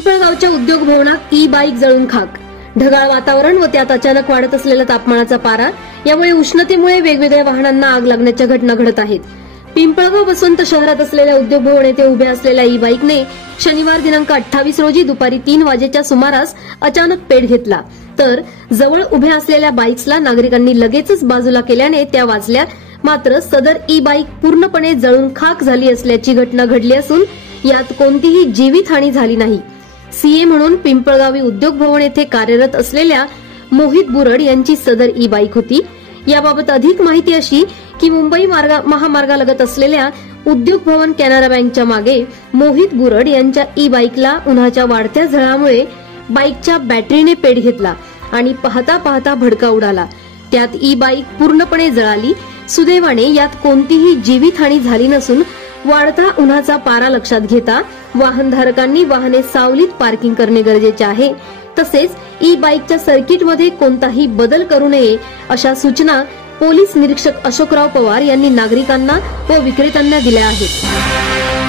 पिंपळगावच्या उद्योग भवनात e bike जळून खाक. ढगाळ वातावरण व त्यात अचानक वाढत असलेला तापमानाचा पारा यामुळे उष्णतेमुळे वेगवेगळ्या वाहनांना आग लागण्याच्या घटना घडत आहेत. पिंपळगाव बसवंत शहरात असलेल्या उद्योग भवन येथे उभ्या असलेल्या ई बाईकने शनिवार दिनांक 28 रोजी दुपारी 3 वाजेच्या सुमारास अचानक पेट घेतला. तर जवळ उभ्या असलेल्या बाईक्सला नागरिकांनी लगेचच बाजूला केल्याने त्या वाचल्या. मात्र सदर ई बाईक पूर्णपणे जळून खाक झाली असल्याची घटना घडली असून यात कोणतीही जीवितहानी झाली नाही. सीए म्हणून पिंपळगावी उद्योग भवन येथे कार्यरत असलेल्या मोहित बुरड यांची सदर ई बाईक होती. याबाबत अधिक माहिती अशी की मुंबई महामार्गालगत असलेल्या उद्योग भवन कॅनरा बँकच्या मागे मोहित बुरड यांच्या ई बाईकला उन्हाच्या वाढत्या झळामुळे बाईकच्या बॅटरीने पेट घेतला आणि पाहता पाहता भडका उडाला. त्यात ई बाईक पूर्णपणे जळाली. सुदैवाने यात कोणतीही जीवितहानी झाली नसून वाढता उन्हाचा पारा लक्षात घेता वाहनधारकांनी वाहने सावलीत पार्किंग करणे गरजेचे आहे. तसेच ई बाईकच्या सर्किटमध्ये कोणताही बदल करू नये अशा सूचना पोलीस निरीक्षक अशोकराव पवार यांनी नागरिकांना व विक्रेत्यांना दिल्या आहेत.